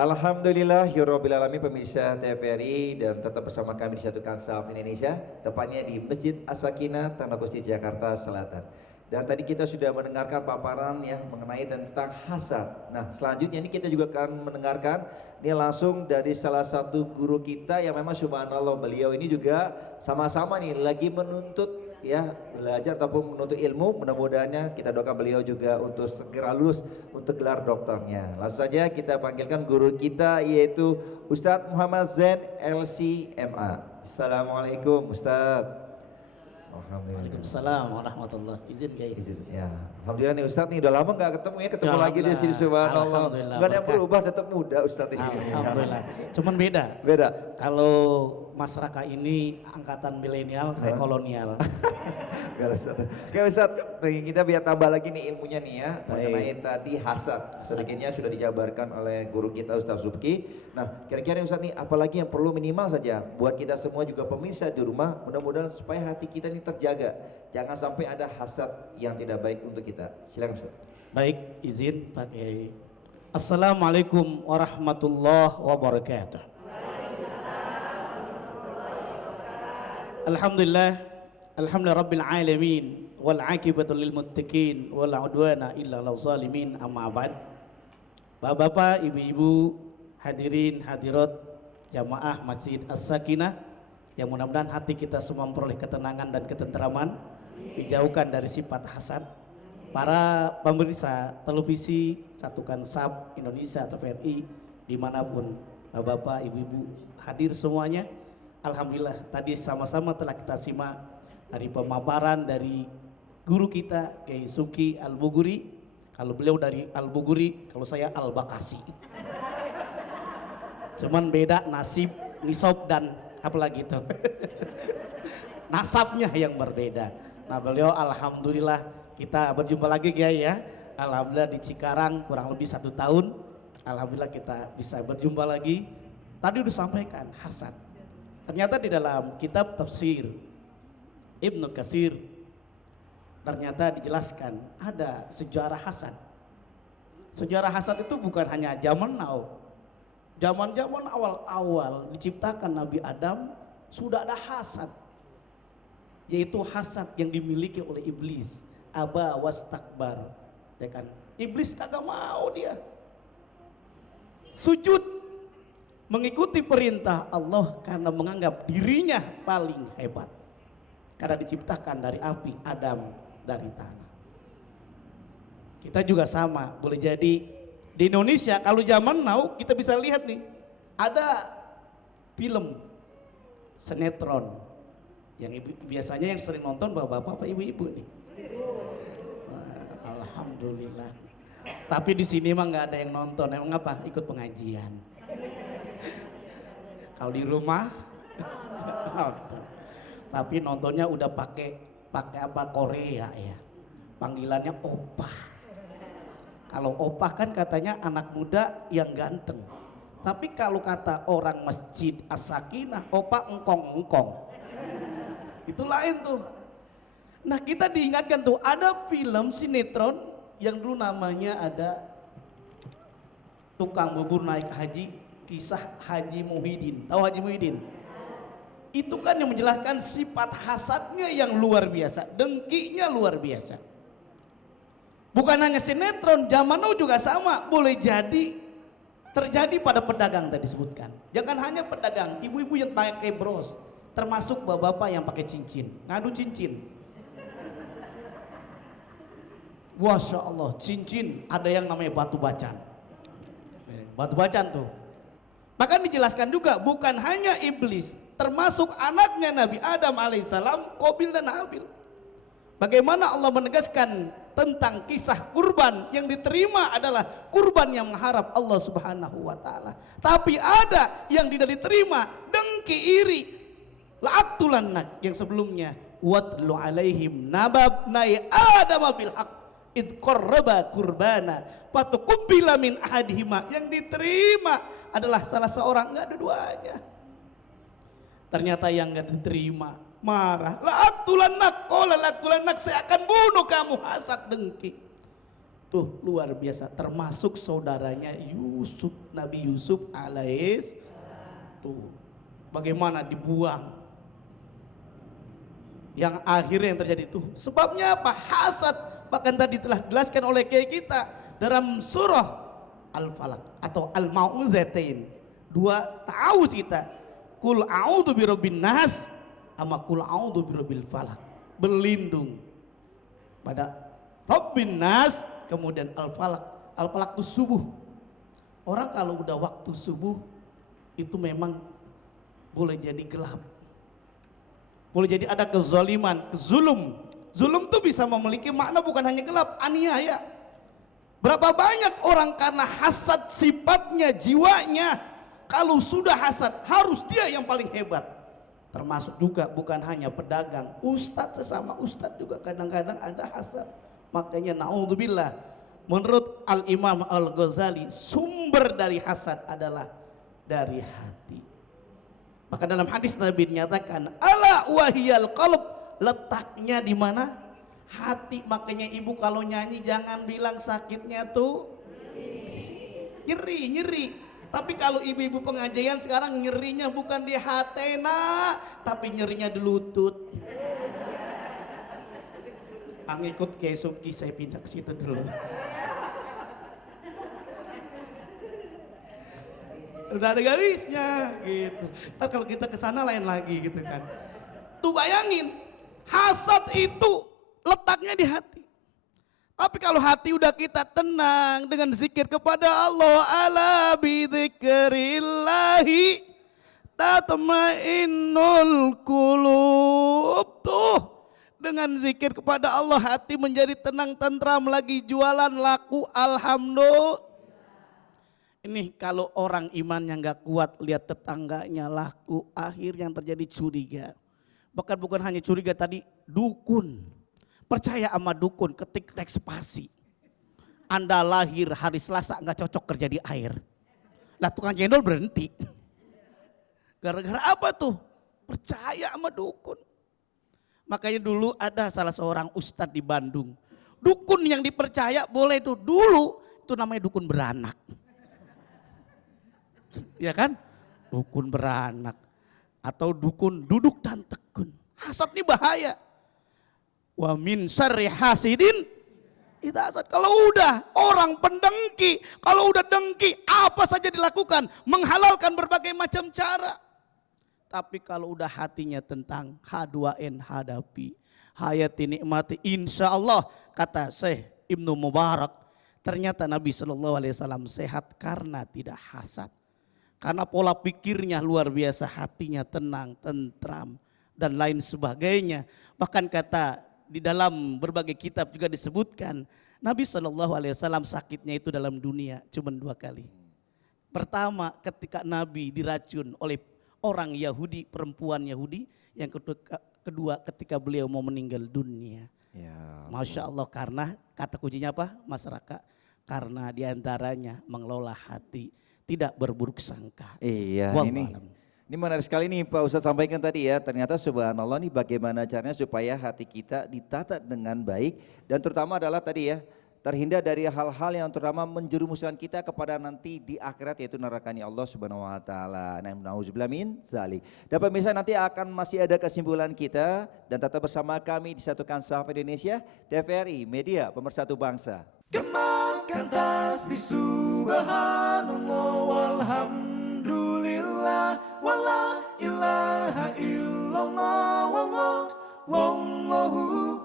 Alhamdulillahirabbil alamin, pemirsa TVRI, dan tetap bersama kami di Satukan Sahabat Indonesia, tepatnya di Masjid As-Sakinah Tanah Kusir Jakarta Selatan. Dan tadi kita sudah mendengarkan paparan ya mengenai tentang hasad. Nah, selanjutnya ini kita juga akan mendengarkan ini langsung dari salah satu guru kita yang memang subhanallah, beliau ini juga sama-sama nih lagi menuntut ya, belajar ataupun menuntut ilmu. Mudah-mudahannya kita doakan beliau juga untuk segera lulus untuk gelar doktornya. Langsung saja kita panggilkan guru kita, yaitu Ustadz Muhammad Zain LCMA. Assalamualaikum Ustadz. Waalaikumsalam warahmatullahi izin guys. Ya, alhamdulillah nih Ustadz nih udah lama nggak ketemu ya, ketemu lagi di sini subhanallah. Nggak ada yang berubah, tetap muda Ustadz di sini. Alhamdulillah. Cuman beda. Beda. Kalau Mas Raka ini angkatan milenial, saya kolonial. Oke Ustadz, kita biar tambah lagi nih ilmunya nih ya mengenai tadi hasad. Sedikitnya sudah dijabarkan oleh guru kita Ustadz Subki. Nah, kira-kira Ustadz nih apalagi yang perlu minimal saja buat kita semua juga pemirsa di rumah, mudah-mudahan supaya hati kita ini terjaga. Jangan sampai ada hasad yang tidak baik untuk kita. Silakan Ustadz. Baik, izin Pak Kiai. Assalamualaikum warahmatullahi wabarakatuh. Alhamdulillah, alhamdulillah rabbil alamin, wal aqibatu lil muttaqin, wal udwana illa lil zalimin, amma ba'd. Bapak-bapak, ibu-ibu, hadirin hadirat jamaah Masjid As-Sakinah, yang mudah-mudahan hati kita semua memperoleh ketenangan dan ketenteraman, dijauhkan dari sifat hasad. Para pemirsa televisi Satukan Sab Indonesia TVRI dimanapun bapak-bapak, ibu-ibu hadir semuanya, alhamdulillah tadi sama-sama telah kita simak dari pemaparan dari guru kita Kiai Suki Al-Buguri. Kalau beliau dari Al-Buguri, kalau saya Al-Bakasi. Cuman beda nasib, nisab dan apalagi itu. Nasabnya yang berbeda. Nah, beliau alhamdulillah kita berjumpa lagi Kiai ya. Alhamdulillah di Cikarang kurang lebih 1 tahun. Alhamdulillah kita bisa berjumpa lagi. Tadi udah sampaikan hasad. Ternyata di dalam kitab tafsir Ibnu Katsir ternyata dijelaskan ada sejarah hasad. Sejarah hasad itu bukan hanya zaman now. Zaman-zaman awal-awal diciptakan Nabi Adam sudah ada hasad. Yaitu hasad yang dimiliki oleh iblis. Aba wastakbar. Ya kan? Iblis kagak mau dia sujud mengikuti perintah Allah karena menganggap dirinya paling hebat. Karena diciptakan dari api, Adam dari tanah. Kita juga sama, boleh jadi di Indonesia kalau zaman now kita bisa lihat nih, ada film sinetron yang biasanya yang sering nonton bapak-bapak, ibu-ibu nih. Alhamdulillah. Tapi di sini mah nggak ada yang nonton, emang apa? Ikut pengajian. Kalau di rumah nonton. Tapi nontonnya udah pakai apa, Korea ya. Panggilannya opah. Kalau opah kan katanya anak muda yang ganteng. Tapi kalau kata orang Masjid As-Sakinah, opah engkong-engkong. Itu lain tuh. Nah, kita diingatkan tuh ada film sinetron yang dulu namanya ada Tukang Bubur Naik Haji, kisah Haji Muhyiddin. Tahu Haji Muhyiddin? Itu kan yang menjelaskan sifat hasadnya yang luar biasa, dengkinya luar biasa. Bukan hanya sinetron, zaman now juga sama, boleh jadi terjadi pada pedagang tadi disebutkan. Jangan hanya pedagang, ibu-ibu yang pakai bros, termasuk bapak-bapak yang pakai cincin, ngadu cincin. Masya Allah, cincin ada yang namanya batu bacan. Batu bacan tuh. Bahkan dijelaskan juga bukan hanya iblis, termasuk anaknya Nabi Adam alaihissalam, Qabil dan Habil. Bagaimana Allah menegaskan tentang kisah kurban yang diterima adalah kurban yang mengharap Allah Subhanahu wa taala. Tapi ada yang tidak diterima, dengki, iri. La'aqtulannak yang sebelumnya, watlu alaihim nabab nai Adam bil haq id qarraba qurbana fatuqbila min ahadihima, yang diterima adalah salah seorang, enggak ada duanya. Ternyata yang enggak diterima marah. La'aqtulannak, qala la'aqtulannak, saya akan bunuh kamu, hasad, dengki. Tuh luar biasa, termasuk saudaranya Yusuf, Nabi Yusuf alaihis. Tuh bagaimana dibuang. Yang akhirnya yang terjadi itu sebabnya apa? Hasad. Bahkan tadi telah dijelaskan oleh kiai kita dalam surah Al-Falaq atau Al-Mau'izatain. Dua tahu kita. Qul a'udzu birabbin nas sama qul a'udzu birabbil falaq. Berlindung pada Rabbin nas, kemudian Al-Falaq. Al-Falaq itu subuh. Orang kalau udah waktu subuh itu memang boleh jadi gelap. Boleh jadi ada kezaliman, zulum. Zulum itu bisa memiliki makna bukan hanya gelap, aniaya. Berapa banyak orang karena hasad sifatnya, jiwanya, kalau sudah hasad harus dia yang paling hebat. Termasuk juga bukan hanya pedagang, ustadz sesama ustadz juga kadang-kadang ada hasad. Makanya naudzubillah, menurut Al-Imam Al-Ghazali, sumber dari hasad adalah dari hati. Maka dalam hadis Nabi dinyatakan, ala wahiyal qalb, letaknya di mana? Hati. Makanya ibu kalau nyanyi jangan bilang sakitnya tuh nyeri. Tapi kalau ibu-ibu pengajian sekarang nyerinya bukan di hati nak, tapi nyerinya di lutut. Ngikut kayak Subki, saya pindah ke situ dulu. Udah ada garisnya gitu. Ntar kalau kita ke sana lain lagi gitu kan. Tuh bayangin, hasad itu letaknya di hati. Tapi kalau hati udah kita tenang dengan zikir kepada Allah, ala bidzikrillahi tatmainnul qulub. Tuh dengan zikir kepada Allah hati menjadi tenang, tentram, lagi jualan laku, alhamdulillah. Ini kalau orang imannya nggak kuat, lihat tetangganya laku, akhirnya yang terjadi curiga. Bahkan bukan hanya curiga tadi, dukun. Percaya sama dukun, ketik teks spasi. Anda lahir hari Selasa nggak cocok kerja di air. Lah tukang cendol berhenti. Gara-gara apa tuh? Percaya sama dukun. Makanya dulu ada salah seorang ustadz di Bandung. Dukun yang dipercaya boleh tuh, dulu itu namanya dukun beranak. Ya kan? Dukun beranak. Atau dukun duduk dan tekun. Hasad ini bahaya. Wa min syarri hasidin idza hasad. Kalau udah orang pendengki, kalau udah dengki apa saja dilakukan, menghalalkan berbagai macam cara. Tapi kalau udah hatinya tentang H2N, hadapi, hayati nikmati, insya Allah, kata Syekh Ibnu Mubarak, ternyata Nabi SAW sehat karena tidak hasad. Karena pola pikirnya luar biasa, hatinya tenang, tentram, dan lain sebagainya. Bahkan kata di dalam berbagai kitab juga disebutkan, Nabi SAW sakitnya itu dalam dunia cuma 2 kali. Pertama ketika Nabi diracun oleh orang Yahudi, perempuan Yahudi. Yang kedua ketika beliau mau meninggal dunia. Ya, Masya Allah, karena kata kuncinya apa masyarakat? Karena diantaranya mengelola hati, tidak berburuk sangka. Iya, ini menarik sekali nih Pak Ustadz sampaikan tadi ya. Ternyata subhanallah nih bagaimana caranya supaya hati kita ditata dengan baik. Dan terutama adalah tadi ya, terhindar dari hal-hal yang terutama menjerumuskan kita kepada nanti di akhirat, yaitu nerakanya Allah Subhanahu wa taala. Nauzubillah min zalik. Dan pemirsa, nanti akan masih ada kesimpulan kita dan tetap bersama kami di Satukan Sahabat Indonesia, TVRI Media Pemersatu Bangsa. Gemakan tasbih subhanallah walhamdulillah wala ilaha illallah wallahu